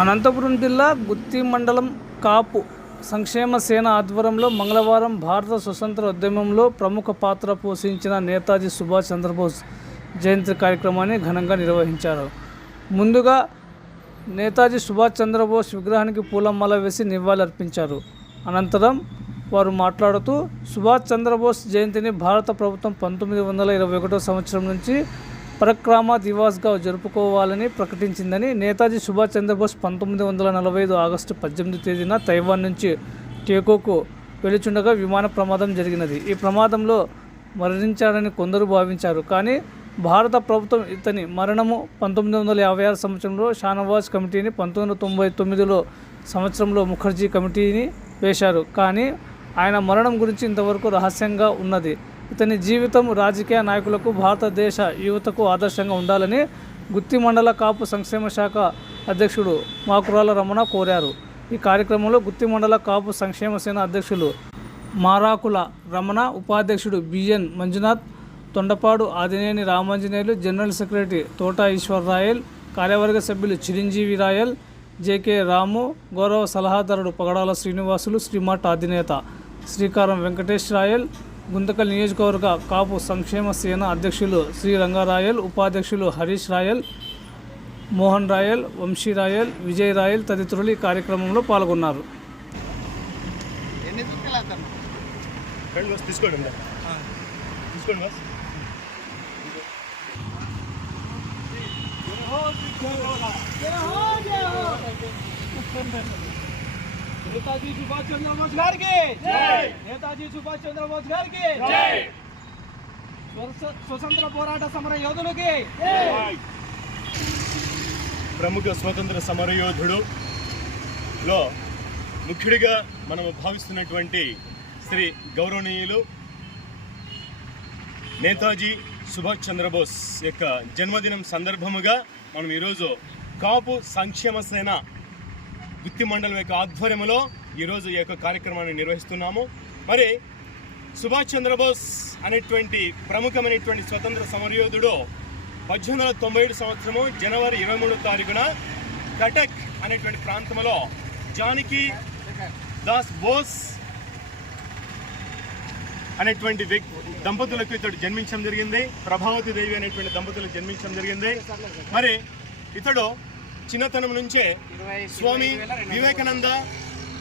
అనంతపురం జిల్లా గుత్తి మండలం కాపు సంక్షేమ సేన ఆధ్వర్యంలో మంగళవారం భారత స్వతంత్ర ఉద్యమంలో ప్రముఖ పాత్ర పోషించిన నేతాజీ సుభాష్ చంద్రబోస్ జయంతి కార్యక్రమాన్ని ఘనంగా నిర్వహించారు. ముందుగా నేతాజీ సుభాష్ చంద్రబోస్ విగ్రహానికి పూలమాల వేసి నివాళులర్పించారు. అనంతరం వారు మాట్లాడుతూ సుభాష్ చంద్రబోస్ జయంతిని భారత ప్రభుత్వం పంతొమ్మిది వందల ఇరవై ఒకటో సంవత్సరం నుంచి పరక్రామ దివాస్గా జరుపుకోవాలని ప్రకటించిందని నేతాజీ సుభాష్ చంద్రబోస్ పంతొమ్మిది వందల నలభై ఐదు ఆగస్టు పద్దెనిమిది తేదీన తైవాన్ నుంచి టేకోకు వెళుచుండగా విమాన ప్రమాదం జరిగినది. ఈ ప్రమాదంలో మరణించాడని కొందరు భావించారు. కానీ భారత ప్రభుత్వం ఇతని మరణము పంతొమ్మిది వందల యాభై ఆరు సంవత్సరంలో షానవాజ్ కమిటీని పంతొమ్మిది వందల తొంభై తొమ్మిదిలో సంవత్సరంలో ముఖర్జీ కమిటీని వేశారు. కానీ ఆయన మరణం గురించి ఇంతవరకు రహస్యంగా ఉన్నది. ఇతని జీవితం రాజకీయ నాయకులకు భారతదేశ యువతకు ఆదర్శంగా ఉండాలని గుత్తి మండల కాపు సంక్షేమ శాఖ అధ్యక్షుడు మాకురాల రమణ కోరారు. ఈ కార్యక్రమంలో గుత్తి మండల కాపు సంక్షేమ సేన అధ్యక్షులు మారాకుల రమణ ఉపాధ్యక్షుడు BN Manjunath Thondapadu Adineni Ramanjaneyulu general secretary Tota Eshwar Rayal కార్యవర్గ సభ్యులు చిరంజీవి రాయల్ జేకే రాము గౌరవ సలహాదారుడు పగడాల శ్రీనివాసులు శ్రీమఠ్ అధినేత శ్రీకారం వెంకటేష్ రాయల్ గుంతకల్ నియోజకవర్గ కాపు సంక్షేమ సేన అధ్యక్షులు శ్రీ రంగారాయల్ ఉపాధ్యక్షులు హరీష్ రాయల్ మోహన్ రాయల్ వంశీ రాయల్ విజయ్ రాయల్ తదితరులు ఈ కార్యక్రమంలో పాల్గొన్నారు. తీసుకోండి నేతాజీ సుభాష్ చంద్రబోస్ గారికి. నేతాజీ సుభాష్ చంద్రబోస్ గారికి. స్వస- స్వతంత్ర పోరాట సమర యోధులకి. ప్రముఖ స్వతంత్ర సమరయోధుడు లో ముఖ్యుడిగా మనం భావిస్తున్నటువంటి శ్రీ గౌరవనీయులు నేతాజీ సుభాష్ చంద్రబోస్ యొక్క జన్మదినం సందర్భముగా మనం ఈరోజు కాపు సంక్షేమ సేన గుత్తి మండలం యొక్క ఆధ్వర్యంలో ఈరోజు ఈ యొక్క కార్యక్రమాన్ని నిర్వహిస్తున్నాము. మరి సుభాష్ చంద్రబోస్ అనేటువంటి ప్రముఖమైనటువంటి స్వతంత్ర సమరయోధుడు పద్దెనిమిది వందల తొంభై ఏడు సంవత్సరము జనవరి ఇరవై మూడో తారీఖున కటక్ అనేటువంటి ప్రాంతంలో జానకి దాస్ బోస్ అనేటువంటి వ్యక్తి దంపతులకు ఇతడు జన్మించడం జరిగింది. ప్రభావతి దేవి అనేటువంటి దంపతులకు జన్మించడం జరిగింది. మరి ఇతడు చిన్నతనం నుంచే స్వామి వివేకానంద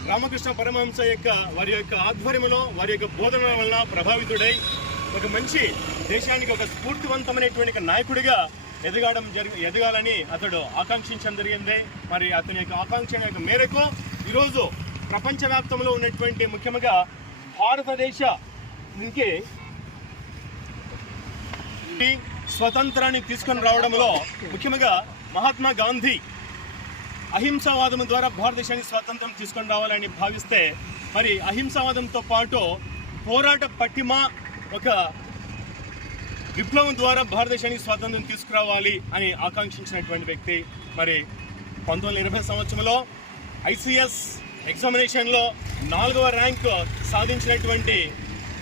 రామకృష్ణ పరమహంస యొక్క వారి యొక్క ఆధ్వర్యంలో వారి యొక్క బోధనల వలన ప్రభావితుడై ఒక మంచి దేశానికి ఒక స్ఫూర్తివంతమైనటువంటి నాయకుడిగా ఎదగడం జరిగి ఎదగాలని అతడు ఆకాంక్షించడం జరిగింది. మరి అతని యొక్క ఆకాంక్ష యొక్క మేరకు ఈరోజు ప్రపంచవ్యాప్తంలో ఉన్నటువంటి ముఖ్యంగా భారతదేశ నుంచి స్వతంత్రాన్ని తీసుకొని రావడంలో ముఖ్యంగా మహాత్మా గాంధీ అహింసావాదం ద్వారా భారతదేశానికి స్వాతంత్రం తీసుకొని రావాలని భావిస్తే మరి అహింసావాదంతో పాటు పోరాట పట్టిమ ఒక విప్లవం ద్వారా భారతదేశానికి స్వాతంత్రం తీసుకురావాలి అని ఆకాంక్షించినటువంటి వ్యక్తి మరి పంతొమ్మిది వందల ఇరవై సంవత్సరంలో ఐసిఎస్ ఎగ్జామినేషన్లో నాలుగవ ర్యాంక్ సాధించినటువంటి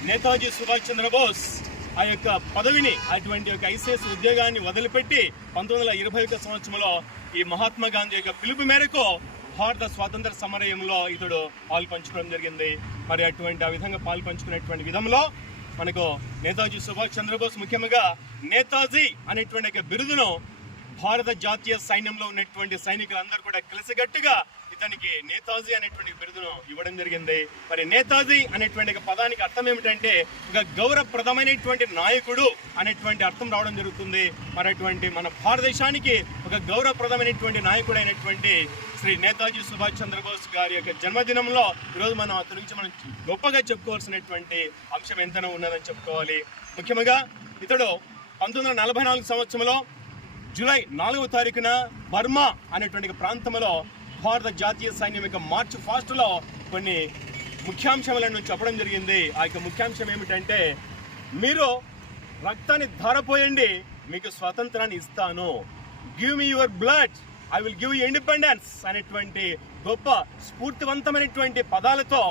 నేతాజీ సుభాష్ చంద్రబోస్ ఆ యొక్క పదవిని అటువంటి యొక్క ఐసీఎస్ ఉద్యోగాన్ని వదిలిపెట్టి పంతొమ్మిది వందల ఇరవై ఒక సంవత్సరంలో ఈ మహాత్మా గాంధీ యొక్క పిలుపు మేరకు భారత స్వాతంత్ర సమరయంలో ఇతడు పాల్పంచుకోవడం జరిగింది. మరి అటువంటి ఆ విధంగా పాల్పంచుకునేటువంటి విధంలో మనకు నేతాజీ సుభాష్ చంద్రబోస్ ముఖ్యంగా నేతాజీ అనేటువంటి యొక్క బిరుదును భారత జాతీయ సైన్యంలో ఉన్నటువంటి సైనికులందరూ కూడా కలిసిగట్టుగా ఇతనికి నేతాజీ అనేటువంటి బిరుదును ఇవ్వడం జరిగింది. మరి నేతాజీ అనేటువంటి పదానికి అర్థం ఏమిటంటే ఒక గౌరవప్రదమైనటువంటి నాయకుడు అనేటువంటి అర్థం రావడం జరుగుతుంది. మరి అటువంటి మన భారతదేశానికి ఒక గౌరవప్రదమైనటువంటి నాయకుడు అయినటువంటి శ్రీ నేతాజీ సుభాష్ చంద్రబోస్ గారి యొక్క జన్మదినంలో ఈరోజు మనం అతని గురించి మనం గొప్పగా చెప్పుకోవాల్సినటువంటి అంశం ఎంతనో ఉన్నదని చెప్పుకోవాలి. ముఖ్యంగా ఇతడు పంతొమ్మిది వందల నలభై నాలుగు సంవత్సరంలో జూలై నాలుగవ తారీఖున బర్మా అనేటువంటి ప్రాంతంలో భారత జాతీయ సైన్యం యొక్క మార్చ్ ఫాస్ట్లో కొన్ని ముఖ్యాంశాలను చెప్పడం జరిగింది. ఆ యొక్క ముఖ్యాంశం ఏమిటంటే మీరు రక్తాన్ని ధారపోయండి మీకు స్వాతంత్రాన్ని ఇస్తాను. Give me your blood I will give independence అనేటువంటి గొప్ప స్ఫూర్తివంతమైనటువంటి పదాలతో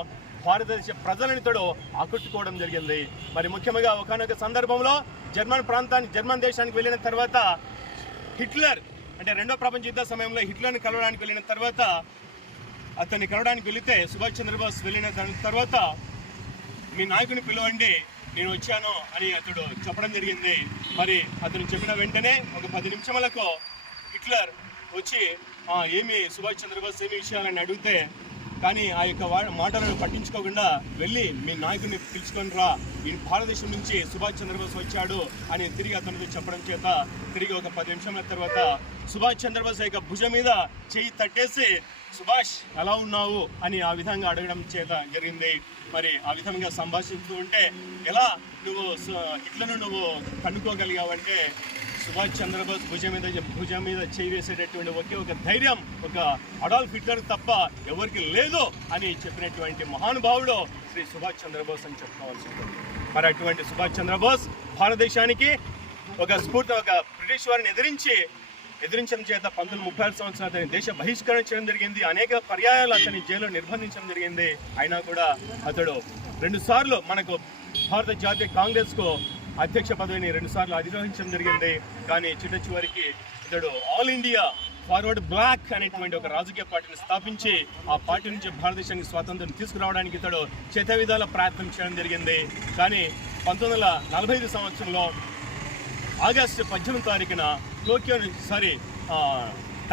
భారతదేశ ప్రజలను తోడు ఆకట్టుకోవడం జరిగింది. మరి ముఖ్యంగా ఒకనొక సందర్భంలో జర్మన్ ప్రాంతానికి జర్మన్ దేశానికి వెళ్ళిన తర్వాత హిట్లర్ అంటే రెండో ప్రపంచ యుద్ధ సమయంలో హిట్లర్ని కలవడానికి వెళ్ళిన తర్వాత అతన్ని కలవడానికి వెళితే సుభాష్ చంద్రబోస్ వెళ్ళిన దాని తర్వాత మీ నాయకుని పిలవండి నేను వచ్చాను అని అతడు చెప్పడం జరిగింది. మరి అతను చెప్పిన వెంటనే ఒక పది నిమిషములకు హిట్లర్ వచ్చి ఏమి సుభాష్ చంద్రబోస్ ఏమి విషయాలని అడిగితే కానీ ఆ యొక్క మాటలను పట్టించుకోకుండా వెళ్ళి మీ నాయకుడిని పిలుచుకొని రా. ఈ భారతదేశం నుంచి సుభాష్ చంద్రబోస్ వచ్చాడు అని తిరిగి అతనితో చెప్పడం చేత తిరిగి ఒక పది నిమిషాల తర్వాత సుభాష్ చంద్రబోస్ యొక్క భుజం మీద చేయి తట్టేసి సుభాష్ ఎలా ఉన్నావు? అని ఆ విధంగా అడగడం చేత జరిగింది. మరి ఆ విధంగా సంభాషిస్తూ ఉంటే ఎలా నువ్వు ఇట్లను నువ్వు కనుక్కోగలిగావంటే సుభాష్ చంద్రబోస్ భుజం మీద భుజం మీద చేయి వేసేటటువంటి ఒకే ఒక ధైర్యం ఒక అడాల్ఫ్ హిట్లర్ తప్ప ఎవరికి లేదు అని చెప్పినటువంటి మహానుభావుడు శ్రీ సుభాష్ చంద్రబోస్ అని చెప్పుకోవాల్సి ఉంటుంది. మరి అటువంటి సుభాష్ చంద్రబోస్ భారతదేశానికి ఒక స్ఫూర్తి ఒక బ్రిటిష్ వారిని ఎదిరించి ఎదిరించడం చేత పంతొమ్మిది ముప్పై ఆరు సంవత్సరాలు అతని దేశ బహిష్కరణ చేయడం జరిగింది అనేక పర్యాయాలు అతని జైల్లో నిర్బంధించడం జరిగింది. అయినా కూడా అతడు రెండుసార్లు మనకు భారత జాతీయ కాంగ్రెస్కు అధ్యక్ష పదవిని రెండుసార్లు అధిరోహించడం జరిగింది. కానీ చిట్ట చివరికి ఇతడు ఆల్ ఇండియా ఫార్వర్డ్ బ్లాక్ అనేటువంటి ఒక రాజకీయ పార్టీని స్థాపించి ఆ పార్టీ నుంచి భారతదేశానికి స్వాతంత్రం తీసుకురావడానికి ఇతడు చేత విధాల ప్రయత్నం చేయడం జరిగింది. కానీ పంతొమ్మిది వందల నలభై ఐదు సంవత్సరంలో ఆగస్టు పద్దెనిమిది తారీఖున టోక్యో నుంచి సారీ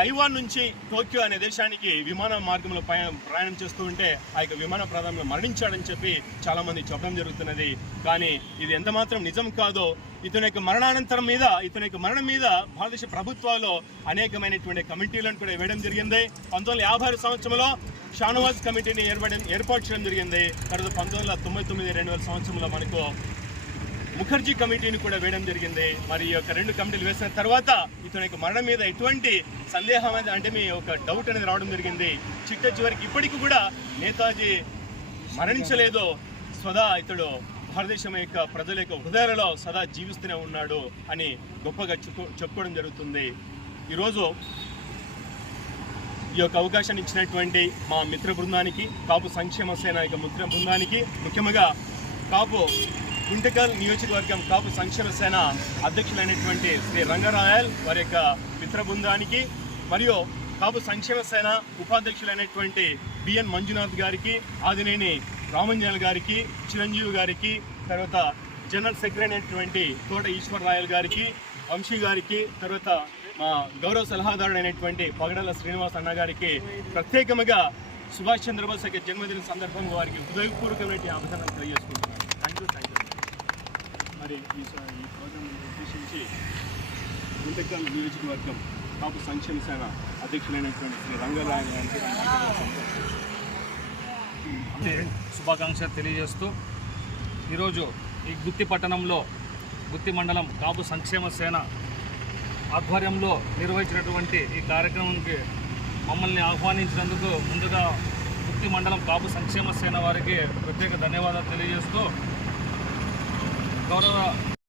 తైవాన్ నుంచి టోక్యో అనే దేశానికి విమాన మార్గంలో పయ- ప్రయాణం చేస్తూ ఉంటే ఆ యొక్క విమాన ప్రధానంలో మరణించాడని చెప్పి చాలా మంది చెప్పడం జరుగుతున్నది. కానీ ఇది ఎంత మాత్రం నిజం కాదో ఇతని యొక్క మరణానంతరం మీద ఇతని యొక్క మరణం మీద భారతదేశ ప్రభుత్వాలు అనేకమైనటువంటి కమిటీలను కూడా వేయడం జరిగింది. పంతొమ్మిది వందల యాభై ఆరు సంవత్సరంలో షానవాజ్ కమిటీని ఏర్పడడం ఏర్పాటు చేయడం జరిగింది. తర్వాత పంతొమ్మిది వందల తొంభై తొమ్మిది రెండు వేల సంవత్సరంలో మనకు ముఖర్జీ కమిటీని కూడా వేయడం జరిగింది. మరి ఈ యొక్క రెండు కమిటీలు వేసిన తర్వాత ఇతని యొక్క మరణం మీద ఎటువంటి సందేహం అనేది అంటే మీ ఒక డౌట్ అనేది రావడం జరిగింది. చిట్ట చివరికి ఇప్పటికి కూడా నేతాజీ మరణించలేదు. సదా ఇతడు భారతదేశం యొక్క ప్రజల యొక్క హృదయాలలో సదా జీవిస్తూనే ఉన్నాడు అని గొప్పగా చెప్పు చెప్పుకోవడం జరుగుతుంది. ఈరోజు ఈ యొక్క అవకాశాన్ని ఇచ్చినటువంటి మా మిత్ర బృందానికి కాపు సంక్షేమ సేన యొక్క మిత్ర బృందానికి ముఖ్యంగా కాపు గుంటకల్ నియోజకవర్గం కాపు సంక్షేమ సేన అధ్యక్షులైనటువంటి శ్రీ రంగరాయల్ వారి యొక్క మిత్ర బృందానికి మరియు కాపు సంక్షేమ సేన ఉపాధ్యక్షులైనటువంటి బిఎన్ మంజునాథ్ గారికి ఆదినేని రామంజనల్ గారికి చిరంజీవి గారికి తర్వాత జనరల్ సెక్రటరీ అయినటువంటి తోట ఈశ్వర్ రాయల్ గారికి వంశీ గారికి తర్వాత మా గౌరవ సలహాదారుడైనటువంటి పగడల శ్రీనివాస్ అన్న గారికి ప్రత్యేకముగా సుభాష్ చంద్రబోస్ యొక్క జన్మదిన సందర్భంగా వారికి హృదయపూర్వకమైన అభినందనలు తెలియజేసుకుంటున్నాను. మరి ఈ ఈ ప్రోగ్రాం ఉద్దేశించి గుంటకల్ నియోజకవర్గం కాపు సంక్షేమ సేన అధ్యక్షులైనటువంటి శ్రీ రంగరాయ శుభాకాంక్షలు తెలియజేస్తూ ఈరోజు ఈ గుత్తి పట్టణంలో గుత్తి మండలం కాపు సంక్షేమ సేన ఆధ్వర్యంలో నిర్వహించినటువంటి ఈ కార్యక్రమానికి మమ్మల్ని ఆహ్వానించినందుకు ముందుగా గుత్తి మండలం కాపు సంక్షేమ సేన వారికి ప్రత్యేక ధన్యవాదాలు తెలియజేస్తూ గౌరవ